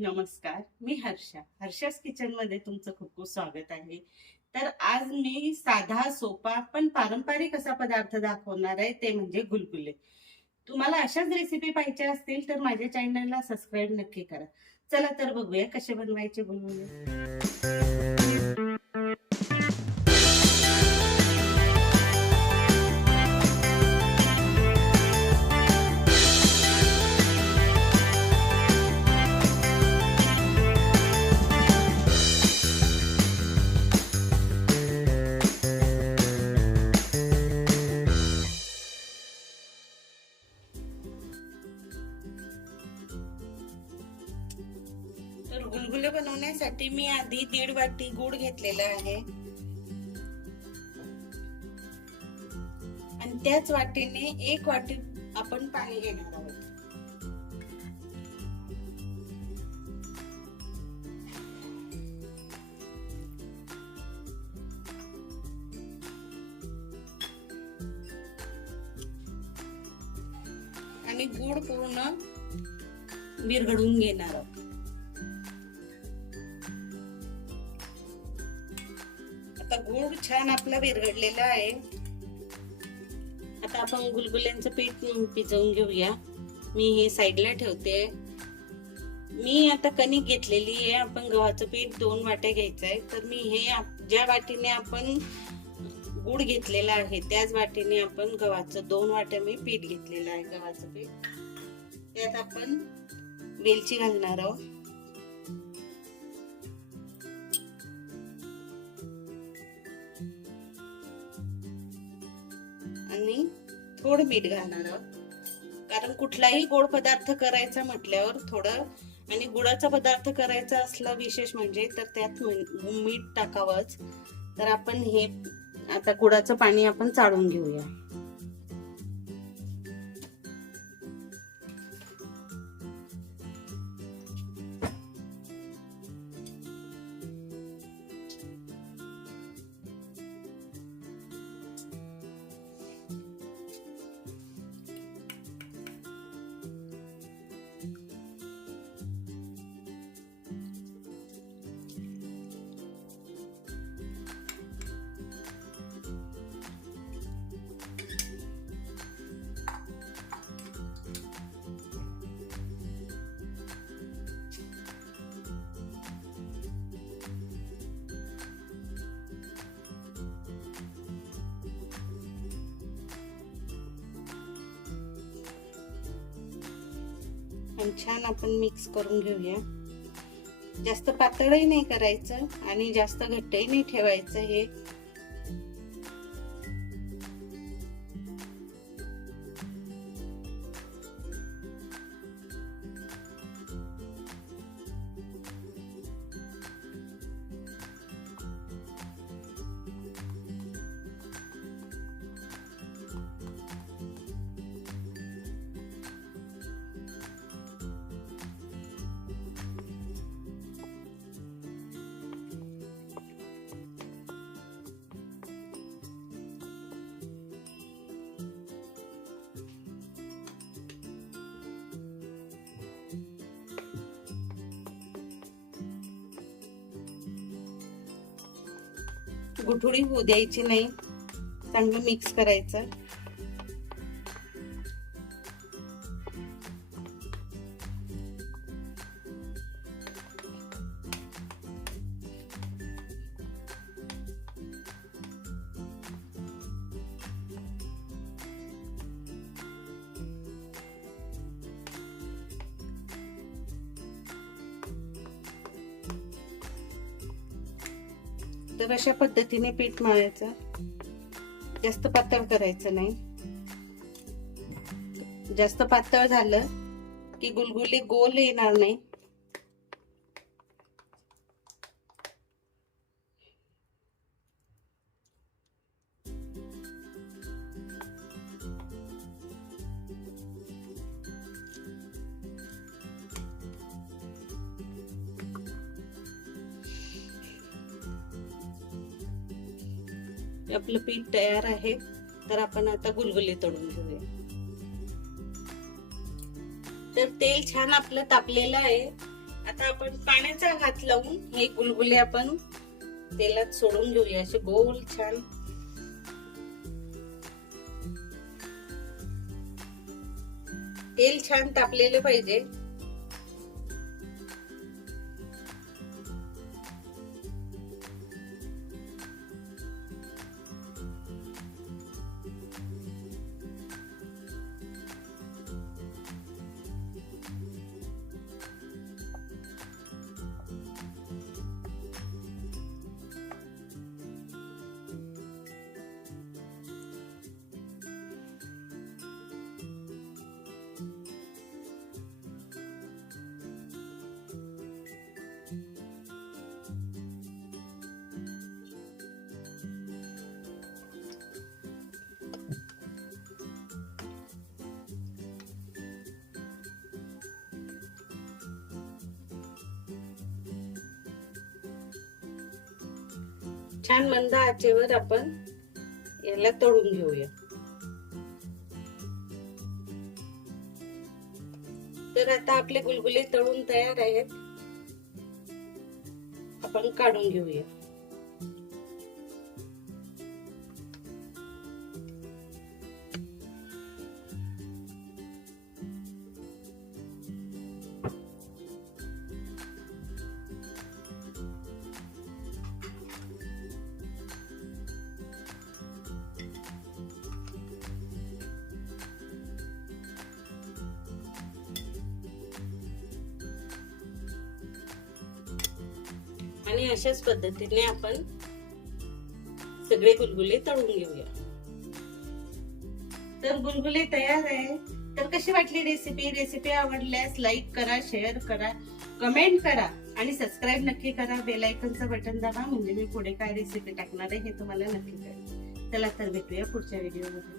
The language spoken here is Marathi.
नमस्कार, मी हर्षास किचन मध्ये तुमचं खूप खूप स्वागत आहे. तर आज मी साधा सोपा पण पारंपरिक असा पदार्थ दाखवणार आहे, ते म्हणजे गुलगुले. तुम्हाला अशाच रेसिपी पाहिजे असतील तर माझ्या चॅनलला सबस्क्राईब नक्की करा. चला तर बघूया कसे बनवायचे गुलगुले. तर गुलगुले बनवण्यासाठी मी आधी 1.5 वाटी गूळ घेतलेला आहे आणि त्याच वाटीने 1 वाटी आपण पाणी घेणार आहोत. आणि गूळ पूर्ण विरघळून घेणार आहोत. आता गूळ छान आपला विरघळलेला आहे. आता आपण गुलगुल्यांचं पीठ भिजवून घेऊया. मी हे साईडला ठेवते. मी आता कणिक घेतलेली आहे. आपण गव्हाचं पीठ 2 वाट्या घ्यायचं आहे. तर मी हे ज्या वाटीने आपण गूळ घेतलेला आहे त्याच वाटीने आपण गव्हाचं 2 वाट्या मी पीठ घेतलेलं आहे. गव्हाचं पीठ त्यात आपण वेलची घालणार आहोत आणि थोडं मीठ घालणार आहोत. कारण कुठलाही गोड पदार्थ करायचा म्हटल्यावर थोडं, आणि गुळाचा पदार्थ करायचा असला विशेष म्हणजे तर त्यात मीठ टाकावंच. तर आपण हे आता गुळाचं पाणी आपण चाळून घेऊया. आणि छान आपण मिक्स करून घेऊया. जास्त पातळही नाही करायचं आणि जास्त घट्टही नाही ठेवायचं. हे गुठळी होऊ द्यायची नाही. चांगलं मिक्स करायचं. तर अशा पद्धतीने पीठ मळायचं. जास्त पातळ करायचं नाही. जास्त पातळ झालं की गुलगुले गोल येणार नाही. आपलं पीठ तयार आहे. तर आपण आता गुलगुले तळून घेऊया. तर तेल छान आपलं तापलेलं आहे आता आपण पाण्याचा हात लावून हे गुलगुले आपण तेलात सोडून घेऊया, असे गोल छान. तेल छान तापलेलं पाहिजे. छान मंद आचेवर आपण याला तळून घेऊया. तर आता आपले गुलगुले तळून तयार आहेत, आपण काढून घेऊया. आणि अशाच पद्धतीने आपण सगळे गुलगुले तळून घेऊया. तर गुलगुले तयार आहे. तर कशी वाटली रेसिपी? रेसिपी आवडल्यास लाईक करा, शेअर करा, कमेंट करा आणि सबस्क्राईब नक्की करा. बेल आयकॉनचं बटन दाबा, म्हणजे मी पुढे काय रेसिपी टाकणार आहे हे तुम्हाला नक्की कळेल. चला तर भेटूया पुढच्या व्हिडिओमध्ये.